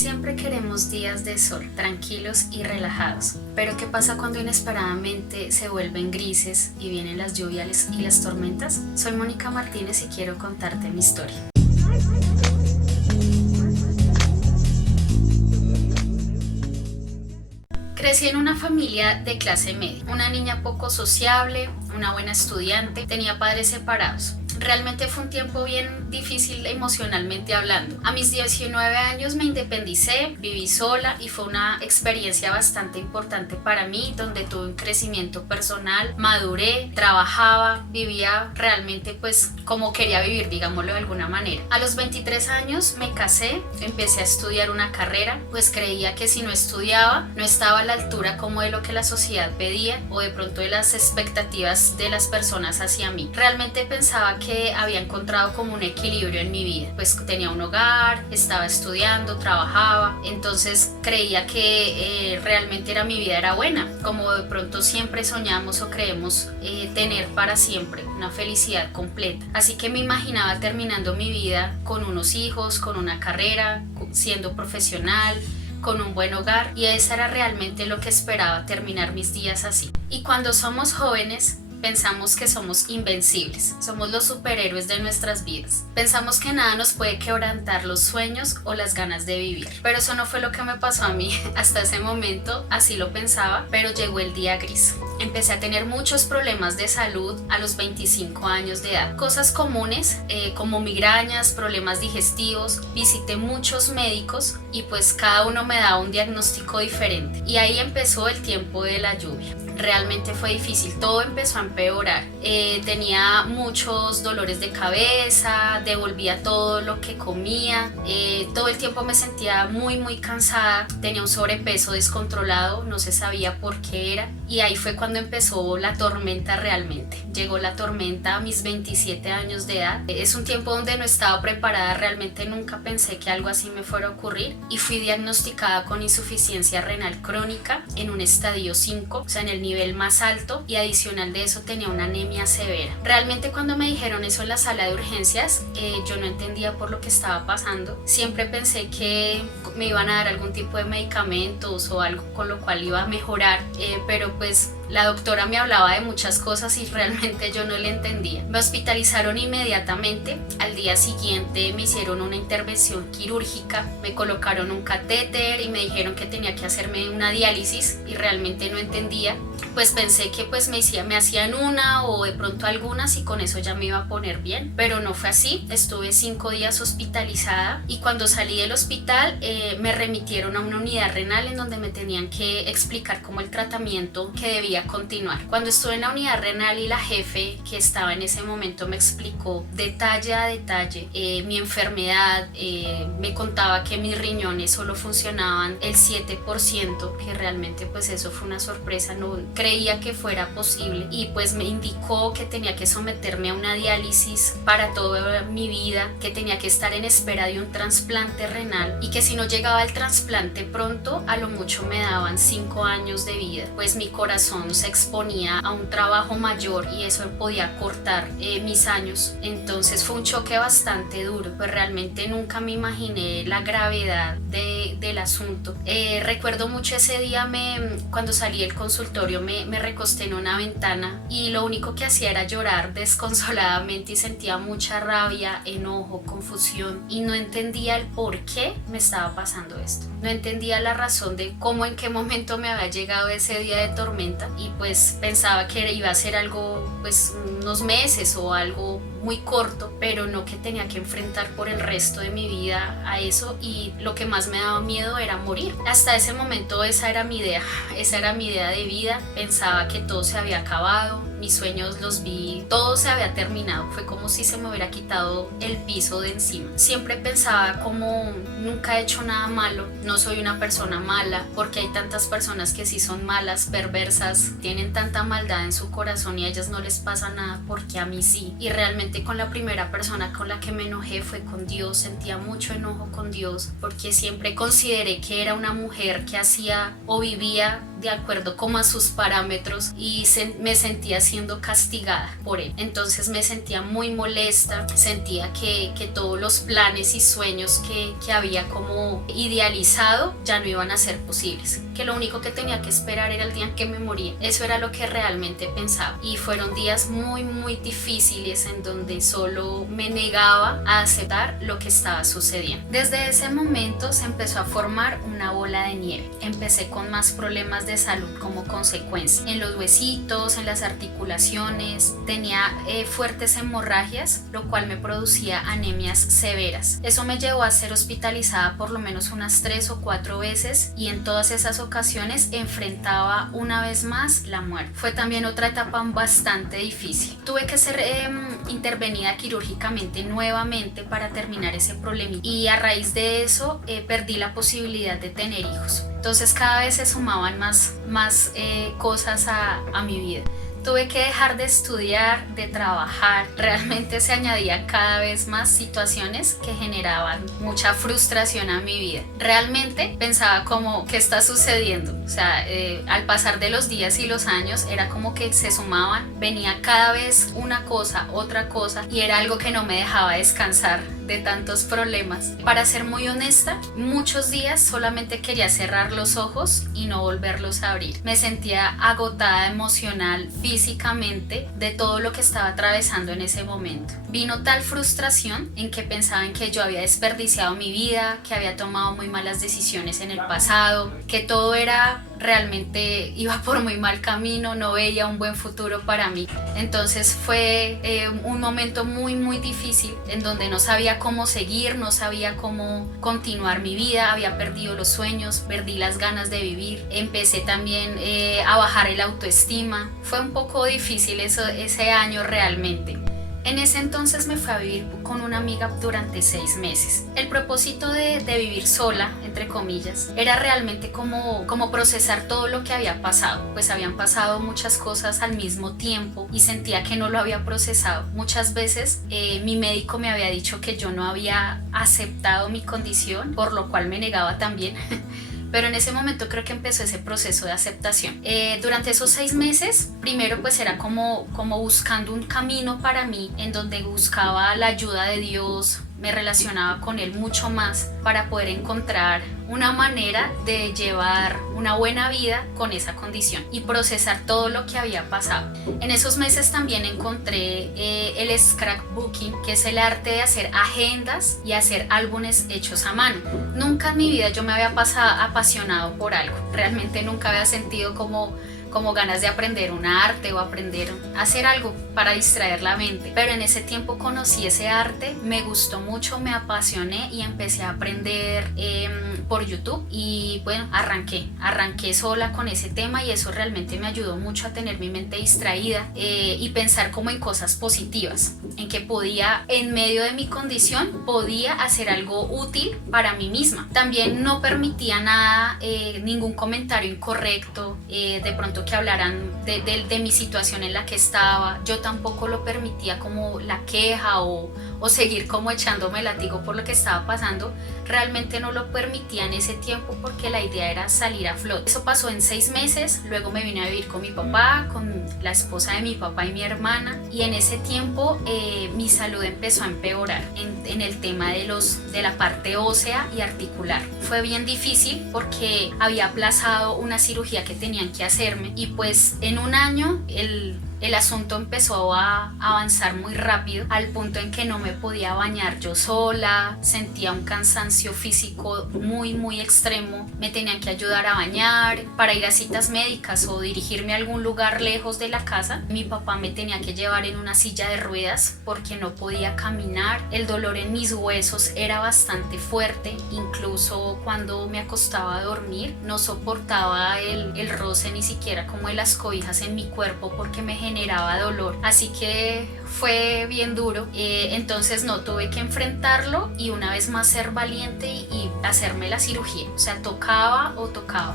Siempre queremos días de sol, tranquilos y relajados. Pero ¿qué pasa cuando inesperadamente se vuelven grises y vienen las lluvias y las tormentas? Soy Mónica Martínez y quiero contarte mi historia. Crecí en una familia de clase media, una niña poco sociable, una buena estudiante, tenía padres separados. Realmente fue un tiempo bien difícil emocionalmente hablando. A mis 19 años me independicé, viví sola y fue una experiencia bastante importante para mí, donde tuve un crecimiento personal, maduré, trabajaba, vivía realmente pues como quería vivir, digámoslo de alguna manera. A los 23 años me casé, empecé a estudiar una carrera, pues creía que si no estudiaba no estaba a la altura como de lo que la sociedad pedía o de pronto de las expectativas de las personas hacia mí. Realmente pensaba que había encontrado como un equilibrio en mi vida, pues tenía un hogar, estaba estudiando, trabajaba, entonces creía que realmente mi vida era buena, como de pronto siempre soñamos o creemos tener para siempre, una felicidad completa. Así que me imaginaba terminando mi vida con unos hijos, con una carrera, siendo profesional, con un buen hogar, y eso era realmente lo que esperaba, terminar mis días así. Y cuando somos jóvenes pensamos que somos invencibles, somos los superhéroes de nuestras vidas. Pensamos que nada nos puede quebrantar los sueños o las ganas de vivir. Pero eso no fue lo que me pasó a mí. Hasta ese momento así lo pensaba, pero llegó el día gris. Empecé a tener muchos problemas de salud a los 25 años de edad. Cosas comunes como migrañas, problemas digestivos. Visité muchos médicos y pues cada uno me daba un diagnóstico diferente. Y ahí empezó el tiempo de la lluvia. Realmente fue difícil, todo empezó a empeorar. Tenía muchos dolores de cabeza, devolvía todo lo que comía, todo el tiempo me sentía muy cansada, tenía un sobrepeso descontrolado, no se sabía por qué era, y ahí fue cuando empezó la tormenta realmente. Llegó la tormenta a mis 27 años de edad. Es un tiempo donde no estaba preparada, realmente nunca pensé que algo así me fuera a ocurrir, y fui diagnosticada con insuficiencia renal crónica en un estadio 5, o sea en el nivel más alto, y adicional de eso tenía una anemia severa. Realmente cuando me dijeron eso en la sala de urgencias, yo no entendía por lo que estaba pasando. Siempre pensé que me iban a dar algún tipo de medicamentos o algo con lo cual iba a mejorar, pero pues la doctora me hablaba de muchas cosas y realmente yo no le entendía. Me hospitalizaron inmediatamente. Al día siguiente me hicieron una intervención quirúrgica, me colocaron un catéter y me dijeron que tenía que hacerme una diálisis y realmente no entendía. Pues pensé que pues me hacían una o de pronto algunas y con eso ya me iba a poner bien, pero no fue así. Estuve 5 días hospitalizada y cuando salí del hospital me remitieron a una unidad renal en donde me tenían que explicar cómo el tratamiento que debía continuar. Cuando estuve en la unidad renal y la jefe que estaba en ese momento me explicó detalle a detalle mi enfermedad, me contaba que mis riñones solo funcionaban el 7%, que realmente pues eso fue una sorpresa, no creía que fuera posible, y pues me indicó que tenía que someterme a una diálisis para toda mi vida, que tenía que estar en espera de un trasplante renal y que si no llegaba el trasplante pronto, a lo mucho me daban 5 años de vida, pues mi corazón se exponía a un trabajo mayor y eso podía cortar mis años. Entonces fue un choque bastante duro, pues realmente nunca me imaginé la gravedad del asunto. Recuerdo mucho ese día, cuando salí del consultorio me recosté en una ventana y lo único que hacía era llorar desconsoladamente y sentía mucha rabia, enojo, confusión y no entendía el por qué me estaba pasando esto. No entendía la razón de cómo, en qué momento me había llegado ese día de tormenta, y pues pensaba que iba a ser algo, pues unos meses o algo muy corto, pero no que tenía que enfrentar por el resto de mi vida a eso, y lo que más me daba miedo era morir. Hasta ese momento esa era mi idea de vida. Pensaba que todo se había acabado, mis sueños los vi, todo se había terminado, fue como si se me hubiera quitado el piso de encima. Siempre pensaba como nunca he hecho nada malo, no soy una persona mala, porque hay tantas personas que sí son malas, perversas, tienen tanta maldad en su corazón y a ellas no les pasa nada, porque a mí sí. Y realmente con la primera persona con la que me enojé fue con Dios. Sentía mucho enojo con Dios porque siempre consideré que era una mujer que hacía o vivía de acuerdo como a sus parámetros y me sentía siendo castigada por él. Entonces me sentía muy molesta, sentía que todos los planes y sueños que había como idealizado ya no iban a ser posibles, que lo único que tenía que esperar era el día en que me moría. Eso era lo que realmente pensaba, y fueron días muy difíciles en donde solo me negaba a aceptar lo que estaba sucediendo. Desde ese momento se empezó a formar una bola de nieve. Empecé con más problemas de salud como consecuencia, en los huesitos, en las articulaciones, tenía fuertes hemorragias, lo cual me producía anemias severas. Eso me llevó a ser hospitalizada por lo menos unas 3 o 4 veces, y en todas esas ocasiones enfrentaba una vez más la muerte. Fue también otra etapa bastante difícil. Tuve que ser intervenida quirúrgicamente nuevamente para terminar ese problema, y a raíz de eso perdí la posibilidad de tener hijos. Entonces cada vez se sumaban más cosas a mi vida. Tuve que dejar de estudiar, de trabajar. Realmente se añadían cada vez más situaciones que generaban mucha frustración a mi vida. Realmente pensaba como, ¿qué está sucediendo? O sea, al pasar de los días y los años era como que se sumaban, venía cada vez una cosa, otra cosa, y era algo que no me dejaba descansar de tantos problemas. Para ser muy honesta, muchos días solamente quería cerrar los ojos y no volverlos a abrir. Me sentía agotada emocional, físicamente, de todo lo que estaba atravesando en ese momento. Vino tal frustración en que pensaba en que yo había desperdiciado mi vida, que había tomado muy malas decisiones en el pasado, que todo era realmente iba por muy mal camino, no veía un buen futuro para mí. Entonces fue un momento muy difícil en donde no sabía cómo seguir, no sabía cómo continuar mi vida, había perdido los sueños, perdí las ganas de vivir, empecé también a bajar el autoestima. Fue un poco difícil ese año realmente. En ese entonces me fui a vivir con una amiga durante 6 meses. El propósito de vivir sola, entre comillas, era realmente como procesar todo lo que había pasado. Pues habían pasado muchas cosas al mismo tiempo y sentía que no lo había procesado. Muchas veces mi médico me había dicho que yo no había aceptado mi condición, por lo cual me negaba también. Pero en ese momento creo que empezó ese proceso de aceptación. Durante esos 6 meses, primero pues era como buscando un camino para mí, en donde buscaba la ayuda de Dios, me relacionaba con Él mucho más para poder encontrar una manera de llevar una buena vida con esa condición y procesar todo lo que había pasado. En esos meses también encontré el scrapbooking, que es el arte de hacer agendas y hacer álbumes hechos a mano. Nunca en mi vida yo me había apasionado por algo. Realmente nunca había sentido como ganas de aprender un arte o aprender a hacer algo para distraer la mente. Pero en ese tiempo conocí ese arte, me gustó mucho, me apasioné y empecé a aprender por YouTube, y bueno, arranqué sola con ese tema, y eso realmente me ayudó mucho a tener mi mente distraída y pensar como en cosas positivas, en que podía, en medio de mi condición, podía hacer algo útil para mí misma. También no permitía nada, ningún comentario incorrecto, de pronto que hablaran de mi situación en la que estaba. Yo tampoco lo permitía, como la queja o seguir como echándome látigo por lo que estaba pasando. Realmente no lo permitía en ese tiempo, porque la idea era salir a flote. Eso pasó en 6 meses, luego me vine a vivir con mi papá, con la esposa de mi papá y mi hermana, y en ese tiempo mi salud empezó a empeorar en el tema de la parte ósea y articular. Fue bien difícil porque había aplazado una cirugía que tenían que hacerme, y pues en un año el asunto empezó a avanzar muy rápido, al punto en que no me podía bañar yo sola, sentía un cansancio físico muy extremo, me tenían que ayudar a bañar. Para ir a citas médicas o dirigirme a algún lugar lejos de la casa, mi papá me tenía que llevar en una silla de ruedas porque no podía caminar. El dolor en mis huesos era bastante fuerte, incluso cuando me acostaba a dormir no soportaba el roce ni siquiera como de las cobijas en mi cuerpo, porque me generaba dolor. Así que fue bien duro. Entonces no, tuve que enfrentarlo y una vez más ser valiente y hacerme la cirugía. O sea, tocaba.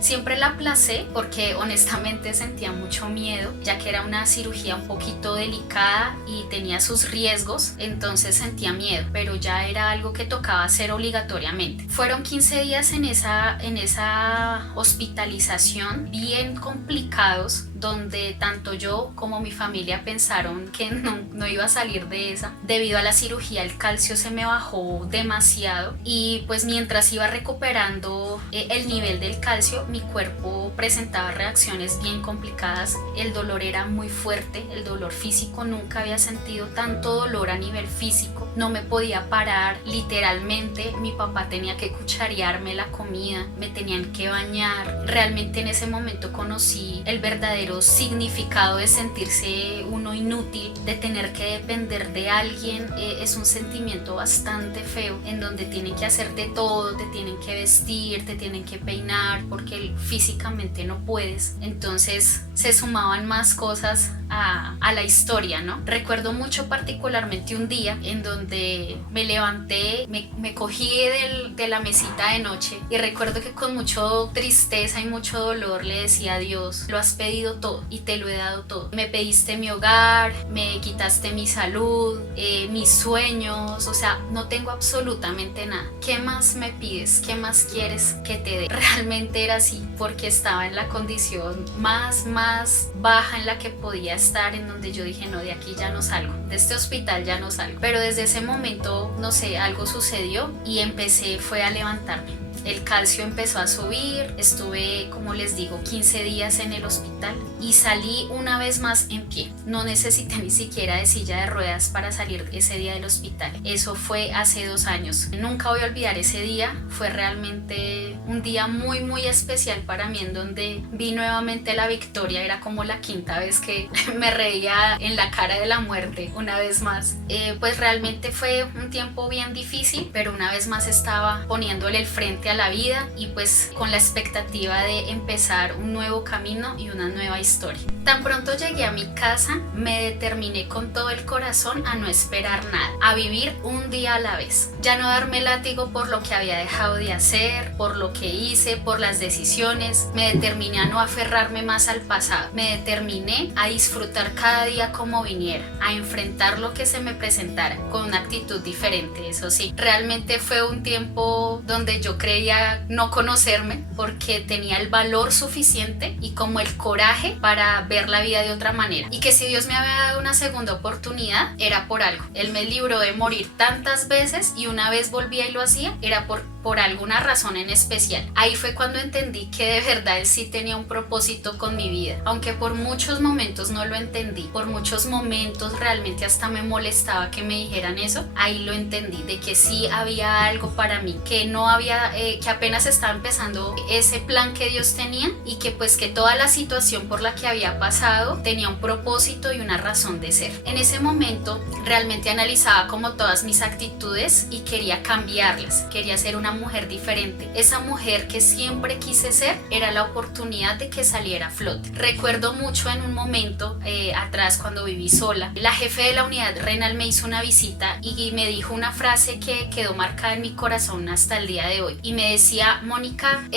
Siempre la aplacé porque honestamente sentía mucho miedo, ya que era una cirugía un poquito delicada y tenía sus riesgos, entonces sentía miedo, pero ya era algo que tocaba hacer obligatoriamente. Fueron 15 días en esa hospitalización bien complicados, donde tanto yo como mi familia pensaron que no iba a salir de esa. Debido a la cirugía el calcio se me bajó demasiado y pues mientras iba recuperando el nivel del calcio, mi cuerpo presentaba reacciones bien complicadas. El dolor era muy fuerte, el dolor físico, nunca había sentido tanto dolor a nivel físico. No me podía parar, literalmente mi papá tenía que cucharearme la comida, me tenían que bañar. Realmente en ese momento conocí el verdadero significado de sentirse uno inútil, de tener que depender de alguien. Es un sentimiento bastante feo en donde tienen que hacerte todo, te tienen que vestir, te tienen que peinar porque físicamente no puedes. Entonces se sumaban más cosas a la historia, ¿no? Recuerdo mucho particularmente un día en donde me levanté, me cogí de la mesita de noche y recuerdo que con mucha tristeza y mucho dolor le decía a Dios: lo has pedido todo y te lo he dado todo. Me pediste mi hogar, me quitaste mi salud, mis sueños, o sea, no tengo absolutamente nada. ¿Qué más me pides? ¿Qué más quieres que te dé? Realmente era así porque estaba en la condición más baja en la que podía estar, en donde yo dije: no, de aquí ya no salgo, de este hospital ya no salgo. Pero desde ese momento, no sé, algo sucedió y fue a levantarme. El calcio empezó a subir, estuve, como les digo, 15 días en el hospital y salí una vez más en pie. No necesité ni siquiera de silla de ruedas para salir ese día del hospital. Eso fue hace 2 años. Nunca voy a olvidar ese día. Fue realmente un día muy especial para mí, en donde vi nuevamente la victoria. Era como la 5ª vez que me reía en la cara de la muerte una vez más. Pues realmente fue un tiempo bien difícil, pero una vez más estaba poniéndole el frente a la vida y pues con la expectativa de empezar un nuevo camino y una nueva historia. Tan pronto llegué a mi casa, me determiné con todo el corazón a no esperar nada, a vivir un día a la vez. Ya no darme látigo por lo que había dejado de hacer, por lo que hice, por las decisiones. Me determiné a no aferrarme más al pasado. Me determiné a disfrutar cada día como viniera, a enfrentar lo que se me presentara con una actitud diferente. Eso sí, realmente fue un tiempo donde yo creía no conocerme, porque tenía el valor suficiente y como el coraje para ver la vida de otra manera, y que si Dios me había dado una segunda oportunidad era por algo. Él me libró de morir tantas veces y una vez volvía y lo hacía, era por alguna razón en especial. Ahí fue cuando entendí que de verdad Él sí tenía un propósito con mi vida, aunque por muchos momentos no lo entendí, por muchos momentos realmente hasta me molestaba que me dijeran eso. Ahí lo entendí, de que sí había algo para mí, que no había, que apenas estaba empezando ese plan que Dios tenía, y que pues que toda la situación por la que había pasado tenía un propósito y una razón de ser. En ese momento realmente analizaba como todas mis actitudes y quería cambiarlas, quería ser una mujer diferente. Esa mujer que siempre quise ser, era la oportunidad de que saliera a flote. Recuerdo mucho en un momento atrás, cuando viví sola, la jefe de la unidad renal me hizo una visita y me dijo una frase que quedó marcada en mi corazón hasta el día de hoy, y me decía: Mónica,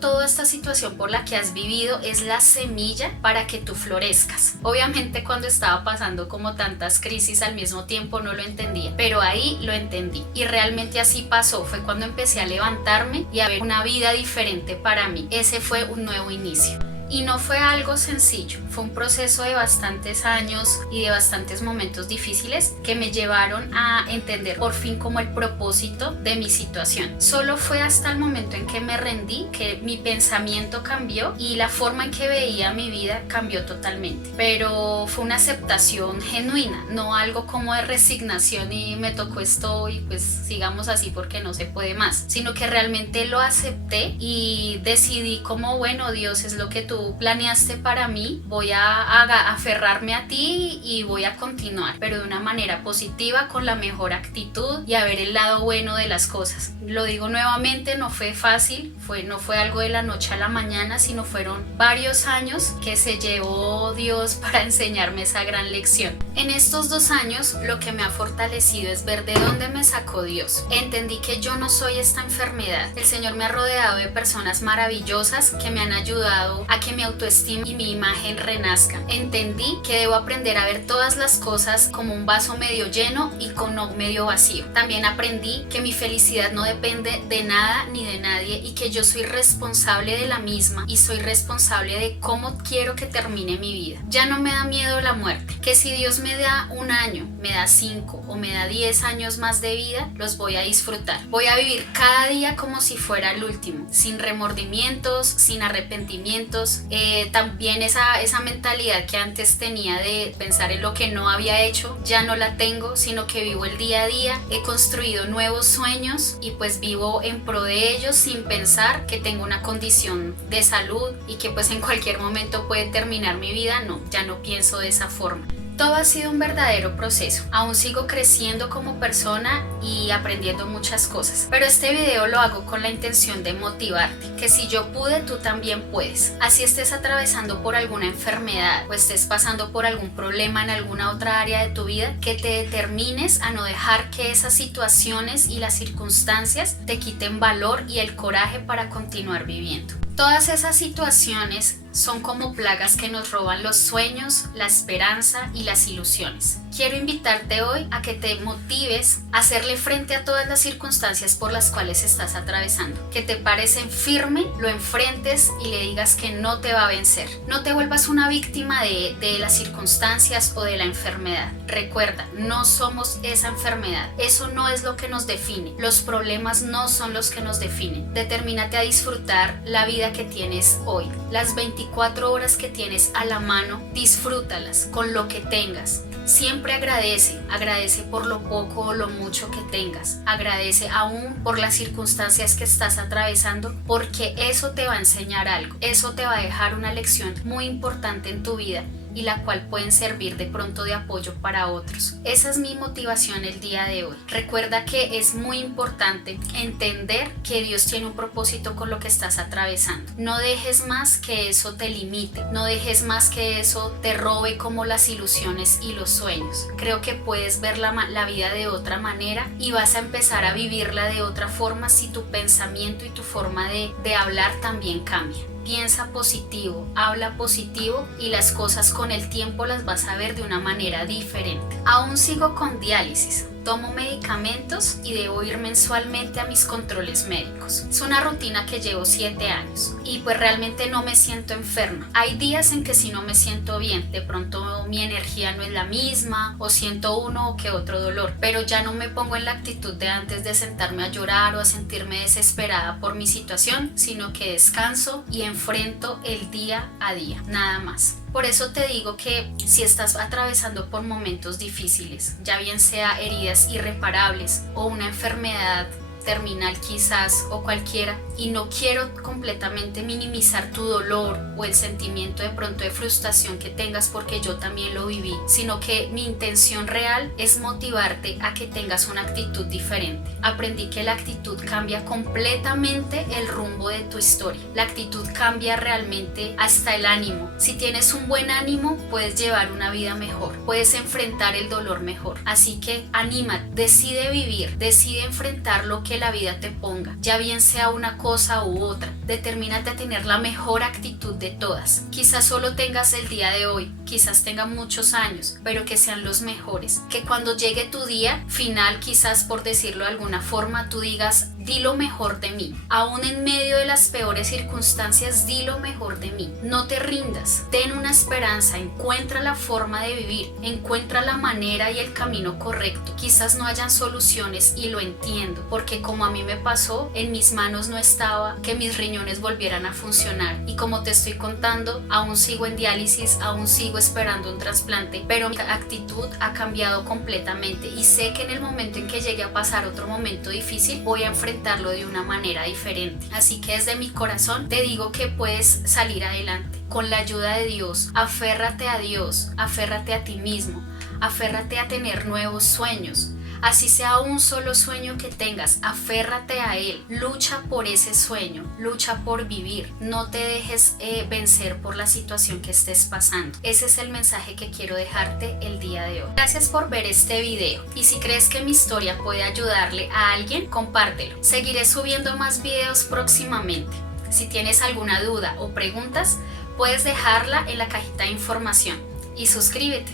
toda esta situación por la que has vivido es la semilla para que tú florezcas. Obviamente cuando estaba pasando como tantas crisis al mismo tiempo no lo entendía, pero ahí lo entendí y realmente así pasó. Fue cuando empecé a levantarme y a ver una vida diferente para mí. Ese fue un nuevo inicio. Y no fue algo sencillo, fue un proceso de bastantes años y de bastantes momentos difíciles que me llevaron a entender por fin como el propósito de mi situación. Solo fue hasta el momento en que me rendí que mi pensamiento cambió y la forma en que veía mi vida cambió totalmente. Pero fue una aceptación genuina, no algo como de resignación y me tocó esto y pues sigamos así porque no se puede más, sino que realmente lo acepté y decidí como: bueno, Dios, es lo que tú planeaste para mí, voy a aferrarme a ti y voy a continuar, pero de una manera positiva, con la mejor actitud y a ver el lado bueno de las cosas. Lo digo nuevamente, no fue fácil, no fue algo de la noche a la mañana, sino fueron varios años que se llevó Dios para enseñarme esa gran lección. En estos 2 años lo que me ha fortalecido es ver de dónde me sacó Dios. Entendí que yo no soy esta enfermedad. El Señor me ha rodeado de personas maravillosas que me han ayudado a que mi autoestima y mi imagen renazcan. Entendí que debo aprender a ver todas las cosas como un vaso medio lleno y no medio vacío. También aprendí que mi felicidad no depende de nada ni de nadie y que yo soy responsable de la misma y soy responsable de cómo quiero que termine mi vida. Ya no me da miedo la muerte, que si Dios me da 1 año, me da 5 o me da 10 años más de vida, los voy a disfrutar. Voy a vivir cada día como si fuera el último, sin remordimientos, sin arrepentimientos. También esa mentalidad que antes tenía de pensar en lo que no había hecho, ya no la tengo, sino que vivo el día a día. He construido nuevos sueños y pues vivo en pro de ellos sin pensar que tengo una condición de salud y que pues en cualquier momento puede terminar mi vida. No, ya no pienso de esa forma. Todo ha sido un verdadero proceso. Aún sigo creciendo como persona y aprendiendo muchas cosas. Pero este video lo hago con la intención de motivarte, que si yo pude, tú también puedes. Así estés atravesando por alguna enfermedad o estés pasando por algún problema en alguna otra área de tu vida, que te determines a no dejar que esas situaciones y las circunstancias te quiten valor y el coraje para continuar viviendo. Todas esas situaciones son como plagas que nos roban los sueños, la esperanza y las ilusiones. Quiero invitarte hoy a que te motives a hacerle frente a todas las circunstancias por las cuales estás atravesando. Que te pares en firme, lo enfrentes y le digas que no te va a vencer. No te vuelvas una víctima de las circunstancias o de la enfermedad. Recuerda, no somos esa enfermedad. Eso no es lo que nos define. Los problemas no son los que nos definen. Determínate a disfrutar la vida que tienes hoy. Las 24 horas que tienes a la mano, disfrútalas con lo que tengas. Siempre agradece por lo poco o lo mucho que tengas. Agradece aún por las circunstancias que estás atravesando, porque eso te va a enseñar algo. Eso te va a dejar una lección muy importante en tu vida y la cual pueden servir de pronto de apoyo para otros. Esa es mi motivación el día de hoy. Recuerda que es muy importante entender que Dios tiene un propósito con lo que estás atravesando. No dejes más que eso te limite, no dejes más que eso te robe como las ilusiones y los sueños. Creo que puedes ver la vida de otra manera y vas a empezar a vivirla de otra forma si tu pensamiento y tu forma de hablar también cambia. Piensa positivo, habla positivo y las cosas con el tiempo las vas a ver de una manera diferente. Aún sigo con diálisis. Tomo medicamentos y debo ir mensualmente a mis controles médicos. Es una rutina que llevo 7 años y pues realmente no me siento enferma. Hay días en que sí no me siento bien, de pronto mi energía no es la misma o siento uno o que otro dolor, pero ya no me pongo en la actitud de antes de sentarme a llorar o a sentirme desesperada por mi situación, sino que descanso y enfrento el día a día, nada más. Por eso te digo que si estás atravesando por momentos difíciles, ya bien sea heridas irreparables o una enfermedad terminal quizás o cualquiera, y no quiero completamente minimizar tu dolor o el sentimiento de pronto de frustración que tengas, porque yo también lo viví, sino que mi intención real es motivarte a que tengas una actitud diferente. Aprendí que la actitud cambia completamente el rumbo de tu historia. La actitud cambia realmente hasta el ánimo. Si tienes un buen ánimo, puedes llevar una vida mejor, puedes enfrentar el dolor mejor. Así que anímate, decide vivir, decide enfrentar lo que la vida te ponga, ya bien sea una cosa u otra. Determínate a tener la mejor actitud de todas. Quizás solo tengas el día de hoy, quizás tenga muchos años, pero que sean los mejores. Que cuando llegue tu día final, quizás por decirlo de alguna forma, tú digas: di lo mejor de mí. Aún en medio de las peores circunstancias, di lo mejor de mí. No te rindas, ten una esperanza, encuentra la forma de vivir, encuentra la manera y el camino correcto. Quizás no hayan soluciones y lo entiendo, porque como a mí me pasó, en mis manos no estaba que mis riñones volvieran a funcionar, y como te estoy contando, aún sigo en diálisis, aún sigo esperando un trasplante, pero mi actitud ha cambiado completamente y sé que en el momento en que llegue a pasar otro momento difícil, voy a enfrentarlo de una manera diferente. Así que desde mi corazón te digo que puedes salir adelante con la ayuda de Dios. Aférrate a Dios, aférrate a ti mismo, aférrate a tener nuevos sueños. Así sea un solo sueño que tengas, aférrate a él, lucha por ese sueño, lucha por vivir, no te dejes vencer por la situación que estés pasando. Ese es el mensaje que quiero dejarte el día de hoy. Gracias por ver este video, y si crees que mi historia puede ayudarle a alguien, compártelo. Seguiré subiendo más videos próximamente. Si tienes alguna duda o preguntas, puedes dejarla en la cajita de información y suscríbete.